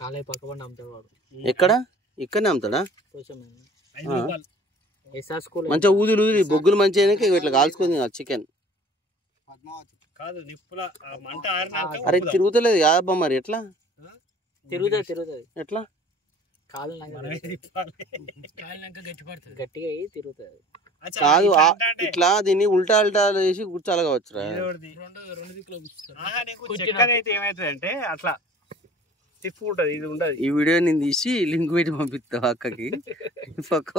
కాలే పక్కబండి అమ్ముతాడు వాడు. ఎక్కడ? ఇక్కడనే అమ్ముతాడా? మంచిగా ఊదులు బొగ్గులు మంచిగా ఇట్లా కాల్చుకుంది చికెన్. అరే తిరుగుతలేదు కాదబ్బా, మరి ఎట్లా తిరుగుతుంది ఎట్లా? గట్టిగా తిరుగుతుంది కాదు, ఇట్లా దీన్ని ఉల్టా ఉల్టా వేసి కూర్చోాలి కావచ్చురా. ఏమైతుంది అట్లా స్టిఫ్ ఉంటది, ఇది ఉండదు. ఈ వీడియో నేను తీసి లింక్ పెట్టి పంపిస్తా అక్కకి, పక్క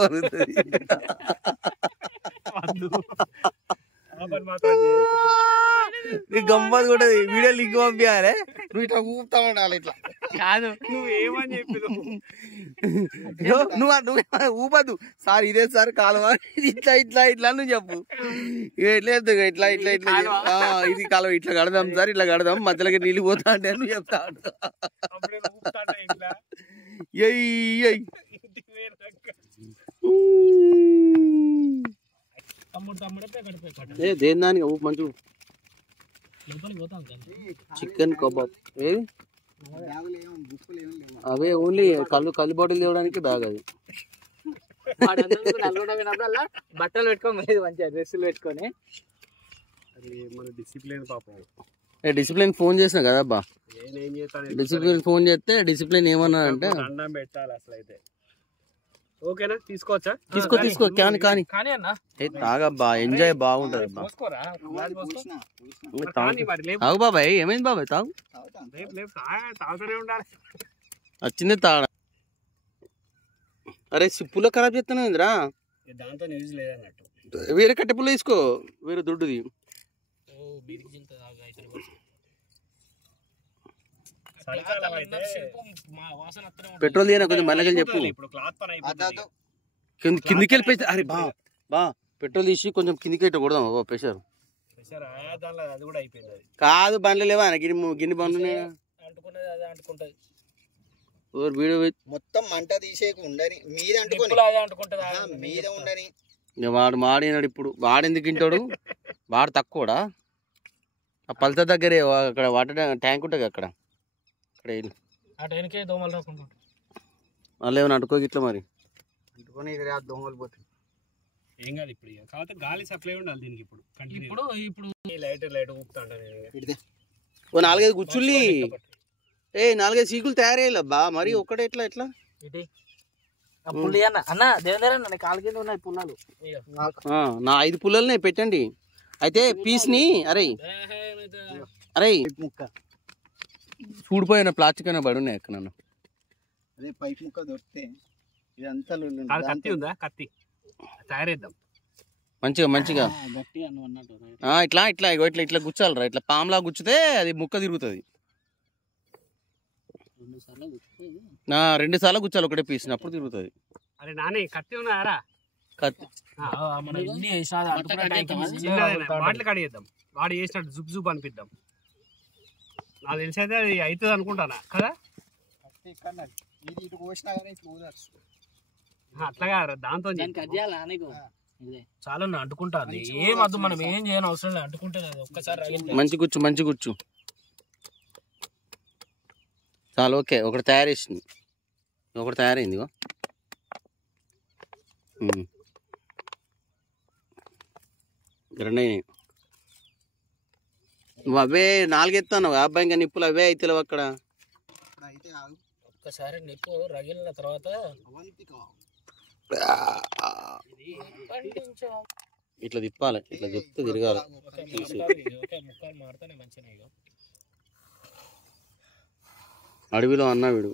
గమ్మత్ కూడా వీడియో లింక్ పంపించాలి. నువ్వు ఇట్లా ఊపుతా ఉండాలి ఇట్లా. కాదు నువ్వు ఏమని చెప్పి నువ్వు ఊపద్దు సార్, ఇదే సార్ కాలువ ఇట్లా ఇట్లా ఇట్లా నువ్వు చెప్పు. ఎట్లా చెప్తావు? ఇట్లా ఇట్లా ఇట్లా ఇది కాలువ ఇట్లా కడదాం సార్, ఇట్లా కడదాం, మధ్యలోకి నీళ్ళు పోతా అంటే నువ్వు చెప్తా ఉంటావు. దేని దానికి ఊపు మంచి చికెన్ కబాబ్. ఏది అవే ఓన్లీ కళ్ళు బాటిల్ తేవడానికి బ్యాగ్ అది. బట్టలు పెట్టుకోలేదు మంచిగా డ్రెస్సులు పెట్టుకొని. డిసిప్లిన్ ఫోన్ చేసిన కదా అబ్బా, డిసిప్లిన్ ఫోన్ చేస్తే డిసిప్లిన్ ఏమన్నా అంటే అన్నం పెట్టాలి అసలు. అయితే ఓకేనా, తీసుకోవచ్చా? తీసుకో కానీ తాగబ్బా, ఎంజాయ్ బాగుంటది అబ్బా. తాగు బాబాయ్, ఏమైంది బాబాయ్? తాగు, వచ్చింది తాగ. అరే సిప్పులో ఖరాబ్ చేస్తాను ఇంద్రా, దాంతో న్యూస్ లేదన్నట్టు. వేరే కట్టె పుల్ల తీసుకో, వేరే దుడ్డుది. పెట్రోల్ తీయనా కొంచెం మళ్ళీ చెప్పు. కిందికి వెళ్ళిపోయి అరే బా పెట్రోల్ తీసి కొంచెం కిందికి వెళ్ళి కొడదాం ప్రెషర్. కాదు బండ్లు లేవా గిన్ని బండ్లు వీడియో మొత్తం మంట తీసేకు ఉండని మీద మీద ఉండని. వాడు మాడినాడు ఇప్పుడు. వాడెందుకు తింటాడు? వాడు తక్కువడా? ఆ పలత దగ్గరే అక్కడ వాటర్ ట్యాంక్ ఉంటుంది అక్కడ, అక్కడ మళ్ళీ ఏమైనా అంటుకో ఇట్లా మరి అంటుకొని దోమలు పోతాయి. ఏం కాదు ఇప్పుడు, కాకపోతే గాలి సప్లై ఉండాలి దీనికి. ఇప్పుడు లైట్ ఊపుతాంటే 4-5 గుచ్చుల్లి, 4-5 సీకులు తయారయ్యాలబ్బా. మరి ఒక్కడే ఎట్లా ఎట్లా పుల్లి అన్న దేవేంద్ర కాలు కింద ఉన్నాయి పుల్లలు. నా 5 పుల్లలనే పెట్టండి. అయితే పీస్ ని అరే ముక్క చూడిపోయిన ప్లాస్టిక్ అయినా పడి ఉన్నాయి ఎక్కడ. అదే పైప్ ముక్క దొరికితే ఇదంతా కత్తి ఉందా? కత్తి తయారేద్దాం మంచిగా గట్టి అన్నట్టు. ఇట్లా ఇట్లా ఇట్లా ఇట్లా గుచ్చాలరా. ఇట్లా పాములా గుచ్చితే అది ముక్క తిరుగుతుంది. 2 సార్లు గుచ్చాలి ఒకటే పీస్, అప్పుడు తిరుగుతుంది. అరే నాని కత్తి ఉన్నారా? కత్తి బాటిల్ కడిగేద్దాం, వాడు చేసినట్టు జుబ్ జుబ్ అనిపిద్దాం. నాకు తెలిసి అయితే అది అవుతుంది అనుకుంటానా కదా. అట్లాగా దాంతో చాలా అంటుకుంటుంది. ఏం వద్దు, మనం ఏం చేయని అవసరం లేదు, అంటుకుంటుంది ఒక్కసారి. మంచి గుచ్చు చాలు. ఓకే, ఒకటి తయారేసింది, ఒకటి తయారైంది. రెండైనాయి. నువ్వు అవే 4 ఎత్తాను అబ్బాయి, ఇంకా నిప్పులు అవే అయితే అక్కడ. ఒక్కసారి నిప్పు రగిలిన తర్వాత ఇట్లా తిప్పాలి, ఇట్లా చెప్తే తిరగాలి. అడవిలో అన్నా వీడు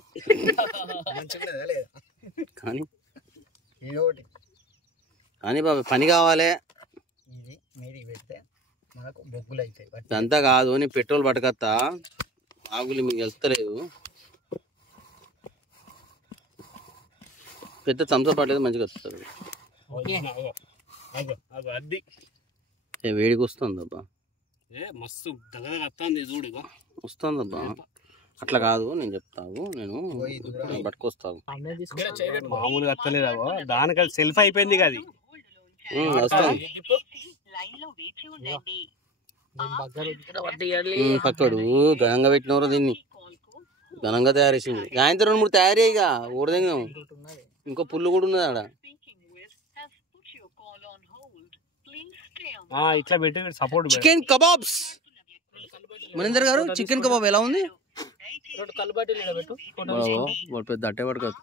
కానీ బాబా పని కావాలి. అంతా కాదు, నీ పెట్రోల్ పట్టకత్తా ఆగులి మీకు వెళ్తలేదు. పెద్ద థమ్స్అప్ పట్టలేదు, మంచిగా వస్తుంది. వేడికి వస్తుంది అబ్బా, మస్తు వస్తుంది అబ్బా. అట్లా కాదు, నేను చెప్తావు, నేను పట్టుకొస్తావు. మామూలుగా వస్తలేదు అబ్బా, దానికల్ సెల్ఫ్ అయిపోయింది కదా. పక్కడు గంగ పెట్టినవరు దీన్ని ఘనంగా తయారు చేసింది సాయంత్రం 2-3 తయారు చేయగా ఊరదంగా ఇంకో పుల్లు కూడా ఉన్నది ఆడ. ఇట్లా పెట్టి సపోర్ట్ చికెన్ కబాబ్స్ మనిందర్ గారు చికెన్ కబాబ్ ఎలా ఉంది? పెద్ద అట్టే పడుకోదు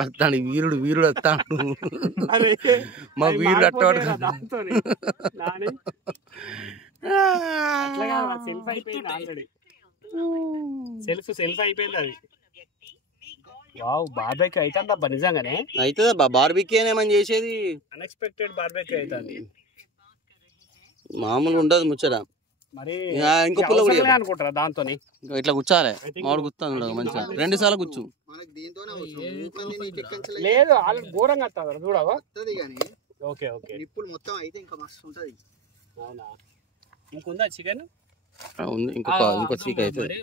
వస్తాడు వీరుడు వస్తాడు మా వీరుడు అట్ట పడుకోదు. సెల్ఫ్ అయిపోయింది అది. వావ్ బార్బెక్యూ అవుతుందబ్బా నిజంగానే అవుతుందబ్బా. బార్బెక్యూనేమని చేసేది అన్ఎక్స్పెక్టెడ్ బార్బెక్యూ అవుతుంది. మామూలుగా ఉండదు ముచ్చట. మరి ఇంకో పుల్ల కూడా అనుకుంటారా దాంతో ఇట్లా కూర్చాలి మామిడి గుర్తాను మంచిగా 2 సార్లు కూర్చు. లేదు వాళ్ళు ఘోరంగా వస్తారు చూడవా. ఓకే ఓకే నిప్పులు మొత్తం అయితే ఇంకా మస్తు ఉంటది. అవునా ఇంకుందా చికెన్? ఉంది ఇంకో చీక అవుతుంది.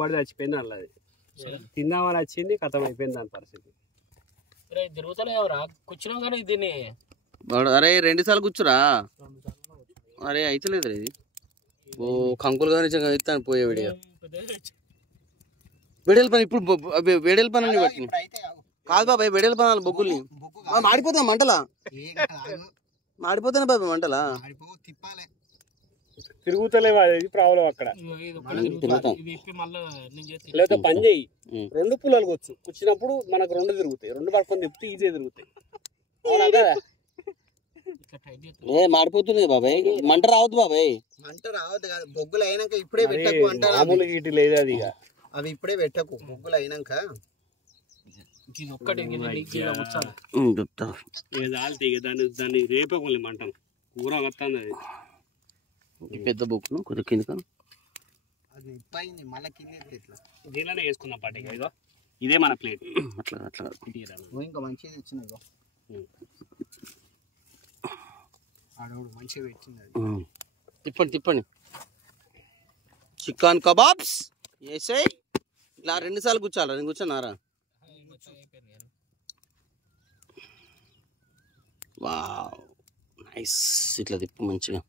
పడి చచ్చిపోయింది అల్లది తిందామని వచ్చింది కథం అయిపోయింది దాని పరిస్థితి. తిరుగుతలేవరా కూర్చున్నాం కానీ దీన్ని అరే 2 సార్లు కూర్చురా. అరే అయితలేదు ఇది. ఓ కంకులు కానీ ఇస్తాను పోయే విడిగా వేడేల పని. ఇప్పుడు వేడేల పని పట్టిన కాదు బాబాయ్. వేడేల పనాలి బొగ్గుల్ని మాడిపోతాయి మంటలా. మాడిపోతాయి బాబాయ్ మంటలా. తిరుగుతలేవా అది ప్రాబ్లం అక్కడ. లేదా పని చేయి 2 పుల్లలు కూర్చున్నప్పుడు మనకు 2 తిరుగుతాయి. 2 పట్టుకొని తిప్పితే ఈజీ తిరుగుతాయి. మాడిపోతుంది బాబాయ్. మంట రావద్దు బాబాయ్. మంట రావద్దు కాదు బొగ్గులు అయినాక ఇప్పుడే పెట్టకు అంటారు. లేదు అది అవి ఇప్పుడే పెట్టకు బొగ్గులు అయినాక దాన్ని రేపకోలే మంటను కూర వస్తుంది అది. పెద్ద బొక్కును కొద్దిగా కింద అది ఇప్పయింది మళ్ళీ కింద ఇట్లా దీనిలోనే వేసుకుందాం పాటిగా. ఇదో ఇదే మన ప్లేట్. అట్లా ఇంకా మంచిగా వచ్చింది. ఆడవాడు మంచిగా పెట్టింది. తిప్పండి. చికెన్ కబాబ్స్ వేసాయి ఇట్లా 2 సార్లు కూర్చోాలి. నేను కూర్చున్నారా? Wow nice. ఇట్లా తిప్పు మంచిగా.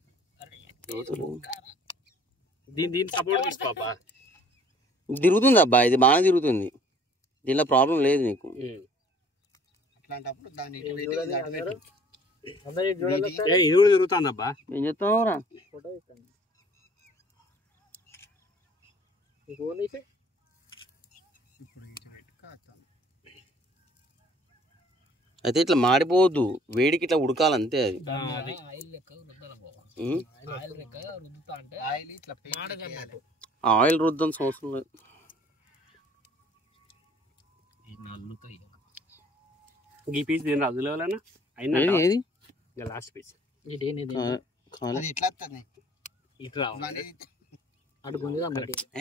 దీని సపోర్ట్ తీసుకోపా. తిరుగుతుంది అబ్బా. ఇది బాగానే తిరుగుతుంది. దీనిలో ప్రాబ్లం లేదు నీకు. అట్లాంటప్పుడు దాన్ని ఇది కూడా తిరుగుతుంది అబ్బా. ఏం చెప్తావురా? అయితే ఇట్లా మాడిపోవద్దు. వేడికి ఇట్లా ఉడకాలంతే. అది ఆయిల్ రుద్దని అవసరం లేదు. ఈ పీస్ దీని రాజులో అయినా ఏది లాస్ట్ పీస్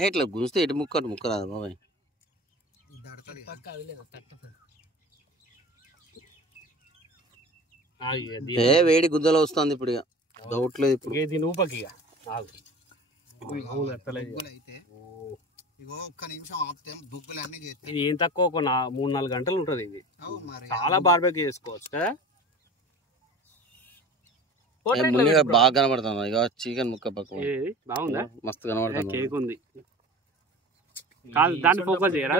ఇట్లా గుంజితే ఎటు ముక్క అటు ముక్క రాదు బాబాయ్. వేడి గుద్దలో వస్తుంది ఇప్పుడు. ఇక డౌట్ లేదు ఇప్పుడు. దీని ఊపకి ఒక్క నిమిషం ఆపితే బొగ్గులు అన్ని చేస్తాయి. ఇది ఏం తక్కువ ఒక 3-4 గంటలు ఉంటుంది. ఇది చాలా బార్బెక్యూ చేసుకోవచ్చు కదా. ముందుగా బాగా కనబడుతుంది. ఇక చికెన్ ముక్క పక్క బాగుందా? మస్తు కనబడుతుంది. కేక్ ఉంది కాదు దాన్ని ఫోకస్ చేయరా?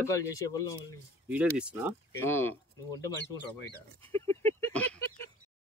వీడియో తీస్తున్నా నువ్వు ఉంటే మంచిగా ఉంటావు బయట.